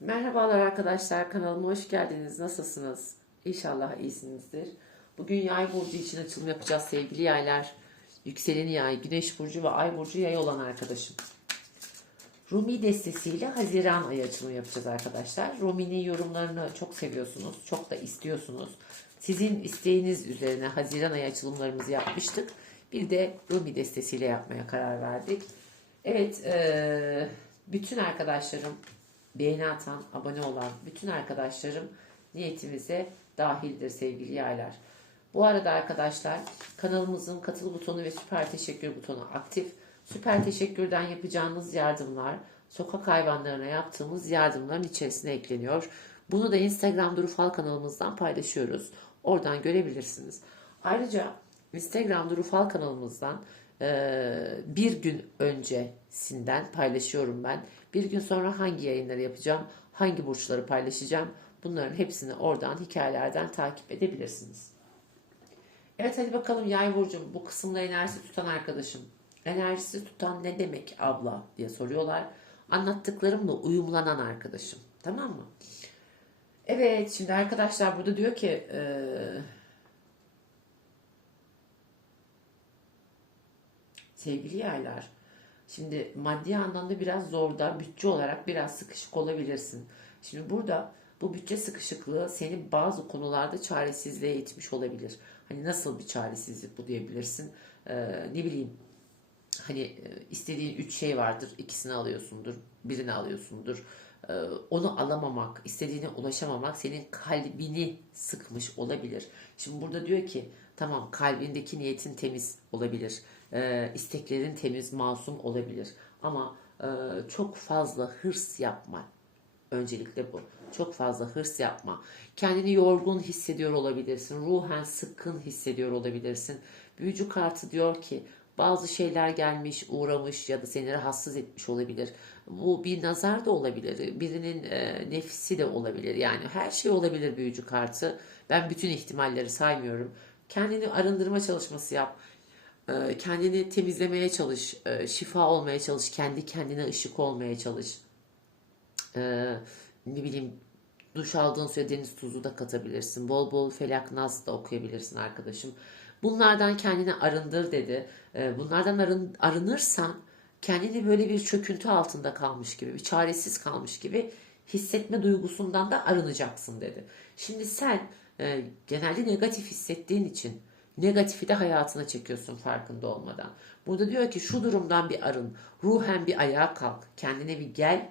Merhabalar arkadaşlar kanalıma hoş geldiniz. Nasılsınız? İnşallah iyisinizdir. Bugün yay burcu için açılım yapacağız sevgili yaylar. Yükseleni yay, güneş burcu ve ay burcu yay olan arkadaşım. Rumi destesiyle Haziran ayı açılımı yapacağız arkadaşlar. Rumi'nin yorumlarını çok seviyorsunuz, çok da istiyorsunuz. Sizin isteğiniz üzerine Haziran ayı açılımlarımızı yapmıştık. Bir de Rumi destesiyle yapmaya karar verdik. Evet, bütün arkadaşlarım, beğeni atan, abone olan bütün arkadaşlarım niyetimize dahildir sevgili yaylar. Bu arada arkadaşlar kanalımızın katıl butonu ve süper teşekkür butonu aktif. Süper teşekkürden yapacağınız yardımlar sokak hayvanlarına yaptığımız yardımların içerisine ekleniyor. Bunu da Instagram Duru Fal kanalımızdan paylaşıyoruz. Oradan görebilirsiniz. Ayrıca Instagram Duru Fal kanalımızdan bir gün öncesinden paylaşıyorum ben. Bir gün sonra hangi yayınları yapacağım, hangi burçları paylaşacağım bunların hepsini oradan hikayelerden takip edebilirsiniz. Evet hadi bakalım yay burcum bu kısımda enerjisi tutan arkadaşım. Enerjisi tutan ne demek abla diye soruyorlar. Anlattıklarımla uyumlanan arkadaşım. Tamam mı? Evet şimdi arkadaşlar burada diyor ki eee, sevgili yaylar şimdi maddi anlamda biraz zorda bütçe olarak biraz sıkışık olabilirsin. Şimdi burada bu bütçe sıkışıklığı seni bazı konularda çaresizliğe itmiş olabilir. Hani nasıl bir çaresizlik bu diyebilirsin. Ee, ne bileyim hani e, istediğin üç şey vardır. ikisini alıyorsundur, birini alıyorsundur. Ee, onu alamamak, istediğine ulaşamamak senin kalbini sıkmış olabilir. Şimdi burada diyor ki tamam kalbindeki niyetin temiz olabilir. Ee, isteklerin temiz, masum olabilir. Ama e, çok fazla hırs yapma. Öncelikle bu. Çok fazla hırs yapma. Kendini yorgun hissediyor olabilirsin. Ruhen sıkkın hissediyor olabilirsin. Büyücü kartı diyor ki bazı şeyler gelmiş, uğramış ya da seni rahatsız etmiş olabilir. Bu bir nazar da olabilir. Birinin e, nefsi de olabilir. Yani her şey olabilir büyücü kartı. Ben bütün ihtimalleri saymıyorum. Kendini arındırma çalışması yap. E, kendini temizlemeye çalış. E, şifa olmaya çalış. Kendi kendine ışık olmaya çalış. Ee, ne bileyim duş aldığın suya deniz tuzu da katabilirsin. Bol bol felak nas da okuyabilirsin arkadaşım. Bunlardan kendini arındır dedi. Ee, bunlardan arın, arınırsan kendini böyle bir çöküntü altında kalmış gibi, bir çaresiz kalmış gibi hissetme duygusundan da arınacaksın dedi. Şimdi sen e, genelde negatif hissettiğin için negatifi de hayatına çekiyorsun farkında olmadan. Burada diyor ki şu durumdan bir arın, ruhen bir ayağa kalk, kendine bir gel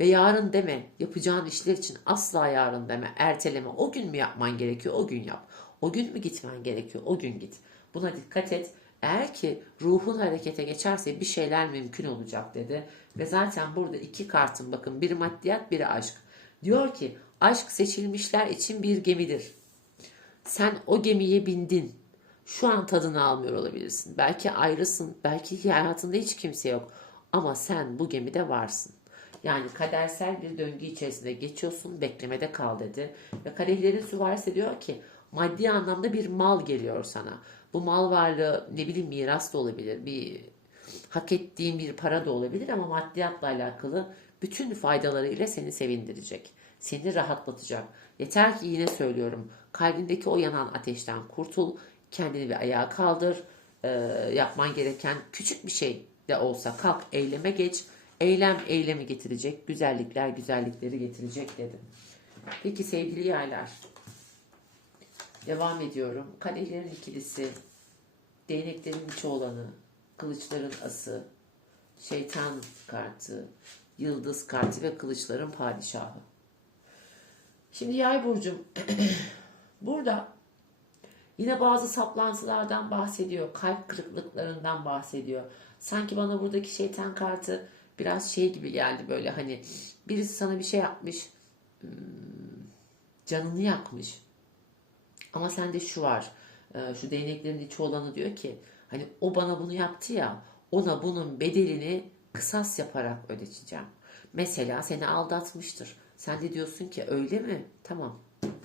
ve yarın deme, yapacağın işler için asla yarın deme, erteleme. O gün mü yapman gerekiyor, o gün yap. O gün mü gitmen gerekiyor, o gün git. Buna dikkat et. Eğer ki ruhun harekete geçerse bir şeyler mümkün olacak dedi. Ve zaten burada iki kartın bakın biri maddiyat biri aşk. Diyor ki aşk seçilmişler için bir gemidir. Sen o gemiye bindin. Şu an tadını almıyor olabilirsin. Belki ayrısın, belki hayatında hiç kimse yok. Ama sen bu gemide varsın. Yani kadersel bir döngü içerisinde geçiyorsun, beklemede kal dedi. Ve kadehlerin süvarisi diyor ki maddi anlamda bir mal geliyor sana. Bu mal varlığı ne bileyim miras da olabilir, bir hak ettiğin bir para da olabilir ama maddiyatla alakalı bütün faydalarıyla seni sevindirecek. Seni rahatlatacak. Yeter ki yine söylüyorum kalbindeki o yanan ateşten kurtul, kendini bir ayağa kaldır, Ee, yapman gereken küçük bir şey de olsa kalk eyleme geç. Eylem eylemi getirecek, güzellikler güzellikleri getirecek dedim. Peki sevgili yaylar, devam ediyorum. Kadehlerin ikilisi, değneklerin içi olanı, kılıçların ası, şeytan kartı, yıldız kartı ve kılıçların padişahı. Şimdi yay burcum, burada Yine bazı saplantılardan bahsediyor. Kalp kırıklıklarından bahsediyor. Sanki bana buradaki şeytan kartı biraz şey gibi geldi böyle hani birisi sana bir şey yapmış. hmm, Canını yakmış. Ama sende şu var. e, Şu değneklerin içi olanı diyor ki hani o bana bunu yaptı ya ona bunun bedelini kısas yaparak ödeteceğim. Mesela seni aldatmıştır. Sen de diyorsun ki öyle mi? Tamam.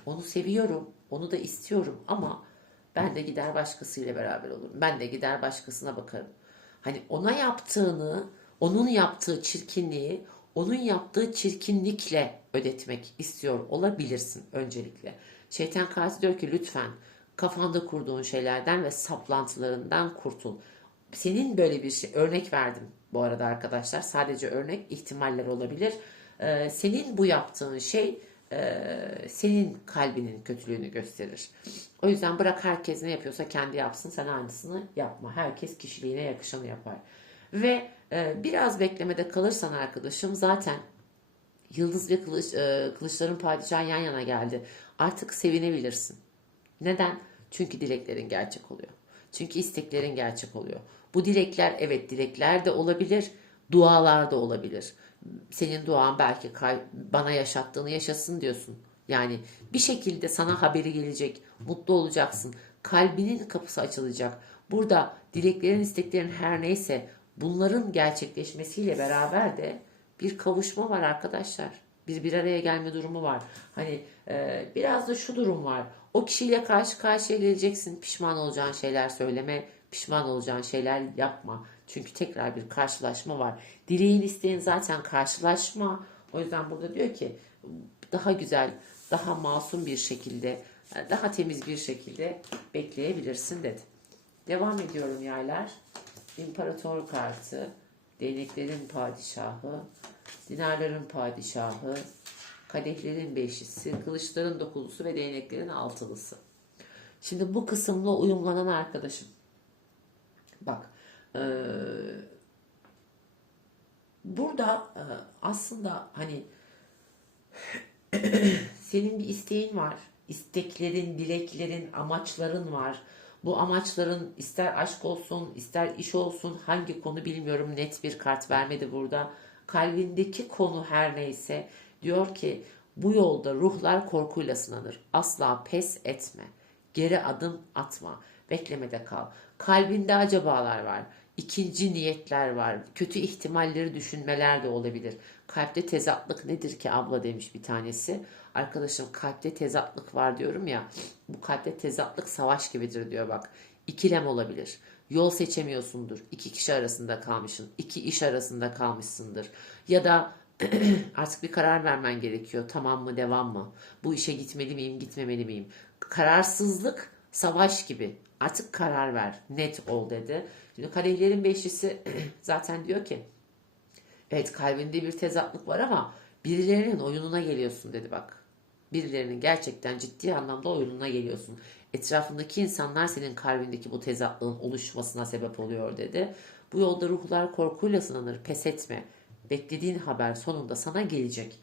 Onu seviyorum. Onu da istiyorum ama ben de gider başkasıyla beraber olurum. Ben de gider başkasına bakarım. Hani ona yaptığını, onun yaptığı çirkinliği onun yaptığı çirkinlikle ödetmek istiyor olabilirsin öncelikle. Şeytan karşı diyor ki lütfen kafanda kurduğun şeylerden ve saplantılarından kurtul. Senin böyle bir şey örnek verdim bu arada arkadaşlar. Sadece örnek ihtimaller olabilir. Ee, senin bu yaptığın şey senin kalbinin kötülüğünü gösterir. O yüzden bırak herkes ne yapıyorsa kendi yapsın. Sen aynısını yapma. Herkes kişiliğine yakışanı yapar. Ve e, biraz beklemede kalırsan arkadaşım zaten Yıldız ve kılıç, e, kılıçların padişahı yan yana geldi. Artık sevinebilirsin. Neden? Çünkü dileklerin gerçek oluyor. Çünkü isteklerin gerçek oluyor. Bu dilekler evet dilekler de olabilir, dualar da olabilir. Senin duan belki bana yaşattığını yaşasın diyorsun. Yani bir şekilde sana haberi gelecek, mutlu olacaksın. Kalbinin kapısı açılacak. Burada dileklerin, isteklerin her neyse bunların gerçekleşmesiyle beraber de bir kavuşma var arkadaşlar. Bir bir araya gelme durumu var. Hani e, biraz da şu durum var. O kişiyle karşı karşıya geleceksin. Pişman olacağın şeyler söyleme. Pişman olacağın şeyler yapma. Çünkü tekrar bir karşılaşma var. Dileğin isteğin zaten karşılaşma. O yüzden burada diyor ki daha güzel, daha masum bir şekilde, daha temiz bir şekilde bekleyebilirsin dedi. Devam ediyorum yaylar. İmparator kartı, değneklerin padişahı, dinarların padişahı, kadehlerin beşlisi, kılıçların dokuzlusu ve değneklerin altılısı. Şimdi bu kısımla uyumlanan arkadaşım. Bak, eee, burada eee, aslında hani senin bir isteğin var. İsteklerin, dileklerin, amaçların var. Bu amaçların ister aşk olsun, ister iş olsun, hangi konu bilmiyorum net bir kart vermedi burada. Kalbindeki konu her neyse diyor ki bu yolda ruhlar korkuyla sınanır. Asla pes etme. Geri adım atma. Beklemede kal. Kalbinde acabalar var. İkinci niyetler var. Kötü ihtimalleri düşünmeler de olabilir. Kalpte tezatlık nedir ki abla demiş bir tanesi. Arkadaşım kalpte tezatlık var diyorum ya. Bu kalpte tezatlık savaş gibidir diyor bak. İkilem olabilir. Yol seçemiyorsundur. İki kişi arasında kalmışsın. iki iş arasında kalmışsındır. Ya da artık bir karar vermen gerekiyor. Tamam mı, devam mı? Bu işe gitmeli miyim, gitmemeli miyim? Kararsızlık savaş gibi. Artık karar ver. Net ol dedi. Şimdi kadehlerin beşlisi zaten diyor ki evet kalbinde bir tezatlık var ama birilerinin oyununa geliyorsun dedi bak. Birilerinin gerçekten ciddi anlamda oyununa geliyorsun. Etrafındaki insanlar senin kalbindeki bu tezatlığın oluşmasına sebep oluyor dedi. Bu yolda ruhlar korkuyla sınanır. Pes etme. Beklediğin haber sonunda sana gelecek.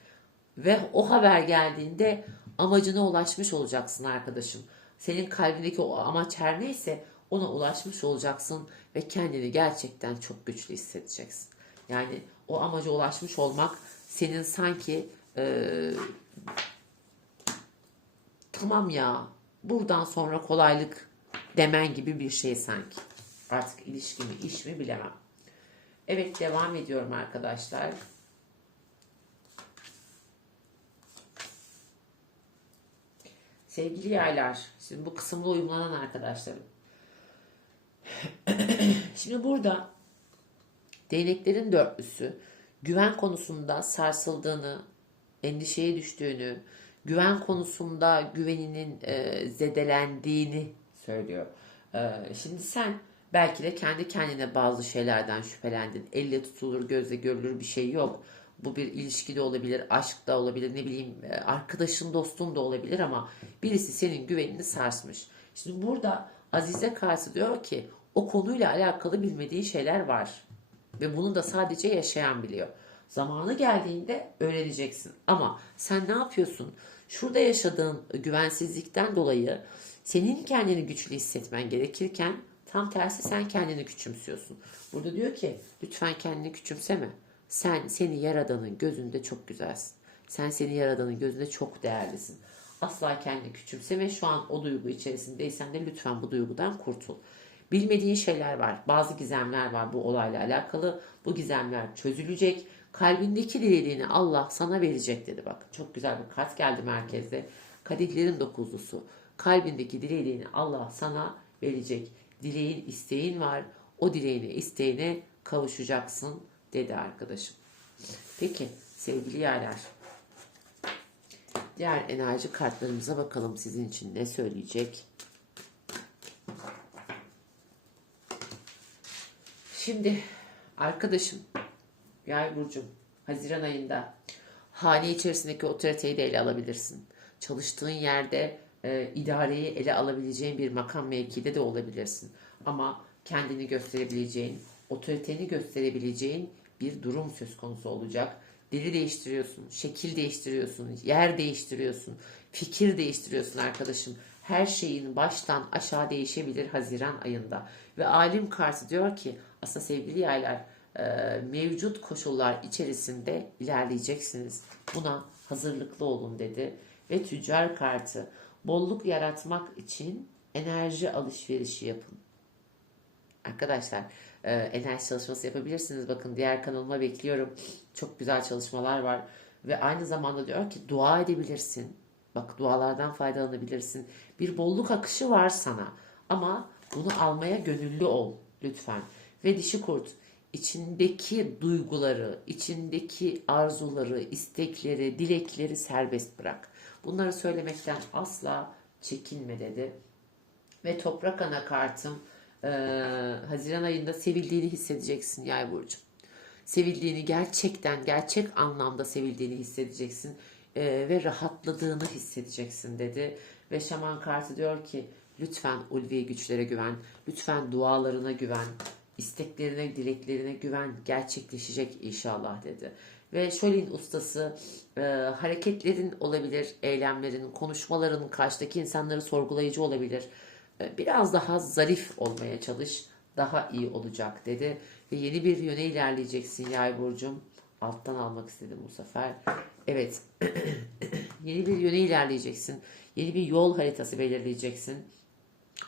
Ve o haber geldiğinde amacına ulaşmış olacaksın arkadaşım. Senin kalbindeki o amaç her neyse ona ulaşmış olacaksın ve kendini gerçekten çok güçlü hissedeceksin. Yani o amaca ulaşmış olmak senin sanki eee, tamam ya buradan sonra kolaylık demen gibi bir şey sanki. Artık ilişki mi iş mi bilemem. Evet devam ediyorum arkadaşlar. Sevgili yaylar, şimdi bu kısımda uyumlanan arkadaşlarım. Şimdi burada değneklerin dörtlüsü güven konusunda sarsıldığını, endişeye düştüğünü, güven konusunda güveninin e, zedelendiğini söylüyor. E, şimdi sen belki de kendi kendine bazı şeylerden şüphelendin. Elle tutulur, gözle görülür bir şey yok. Bu bir ilişki de olabilir, aşk da olabilir, ne bileyim e, arkadaşın, dostun da olabilir ama birisi senin güvenini sarsmış. Şimdi burada Azize karşı diyor ki o konuyla alakalı bilmediği şeyler var. Ve bunu da sadece yaşayan biliyor. Zamanı geldiğinde öğreneceksin. Ama sen ne yapıyorsun? Şurada yaşadığın güvensizlikten dolayı senin kendini güçlü hissetmen gerekirken tam tersi sen kendini küçümsüyorsun. Burada diyor ki lütfen kendini küçümseme. Sen seni yaradanın gözünde çok güzelsin. Sen seni yaradanın gözünde çok değerlisin. Asla kendini küçümseme. Şu an o duygu içerisindeysen de lütfen bu duygudan kurtul. Bilmediğin şeyler var. Bazı gizemler var bu olayla alakalı. Bu gizemler çözülecek. Kalbindeki dilediğini Allah sana verecek dedi bak. Çok güzel bir kart geldi merkezde. Kadehlerin dokuzlusu. Kalbindeki dilediğini Allah sana verecek. Dileğin, isteğin var. O dileğine, isteğine kavuşacaksın dedi arkadaşım. Peki sevgili yaylar. Diğer enerji kartlarımıza bakalım sizin için ne söyleyecek. Şimdi arkadaşım Yay burcum Haziran ayında hane içerisindeki otoriteyi de ele alabilirsin. Çalıştığın yerde e, idareyi ele alabileceğin bir makam mevkide de olabilirsin. Ama kendini gösterebileceğin, otoriteni gösterebileceğin bir durum söz konusu olacak. Dili değiştiriyorsun, şekil değiştiriyorsun, yer değiştiriyorsun, fikir değiştiriyorsun arkadaşım. Her şeyin baştan aşağı değişebilir Haziran ayında. Ve alim kartı diyor ki aslında sevgili yaylar e, mevcut koşullar içerisinde ilerleyeceksiniz. Buna hazırlıklı olun dedi. Ve tüccar kartı bolluk yaratmak için enerji alışverişi yapın. Arkadaşlar e, enerji çalışması yapabilirsiniz. Bakın diğer kanalıma bekliyorum. Çok güzel çalışmalar var. Ve aynı zamanda diyor ki dua edebilirsin. Bak dualardan faydalanabilirsin. Bir bolluk akışı var sana. Ama bunu almaya gönüllü ol lütfen. Ve dişi kurt içindeki duyguları, içindeki arzuları, istekleri, dilekleri serbest bırak. Bunları söylemekten asla çekinme dedi. Ve toprak ana kartım e, Haziran ayında sevildiğini hissedeceksin Yay burcu. Sevildiğini gerçekten gerçek anlamda sevildiğini hissedeceksin e, ve rahatladığını hissedeceksin dedi. Ve şaman kartı diyor ki lütfen ulvi güçlere güven, lütfen dualarına güven, isteklerine, dileklerine güven gerçekleşecek inşallah dedi. Ve Şolin ustası e, hareketlerin olabilir, eylemlerin, konuşmaların karşıdaki insanları sorgulayıcı olabilir. E, biraz daha zarif olmaya çalış, daha iyi olacak dedi. Ve yeni bir yöne ilerleyeceksin Yay Burcu'm. Alttan almak istedim bu sefer. Evet, yeni bir yöne ilerleyeceksin. Yeni bir yol haritası belirleyeceksin.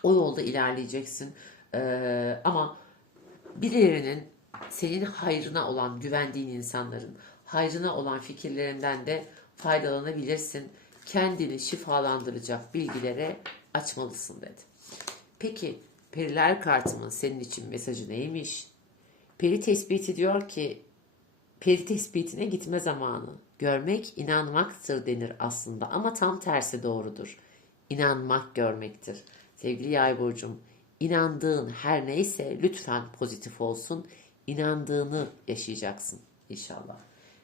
O yolda ilerleyeceksin. Ee, ama birilerinin senin hayrına olan güvendiğin insanların hayrına olan fikirlerinden de faydalanabilirsin. Kendini şifalandıracak bilgilere açmalısın dedi. Peki periler kartımın senin için mesajı neymiş? Peri tespiti diyor ki peri tespitine gitme zamanı. Görmek inanmaktır denir aslında ama tam tersi doğrudur. İnanmak görmektir. Sevgili yay burcum, inandığın her neyse lütfen pozitif olsun. İnandığını yaşayacaksın inşallah.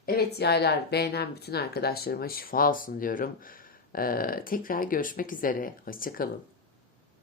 Evet yaylar beğenen bütün arkadaşlarıma şifa olsun diyorum. Ee, tekrar görüşmek üzere. Hoşçakalın.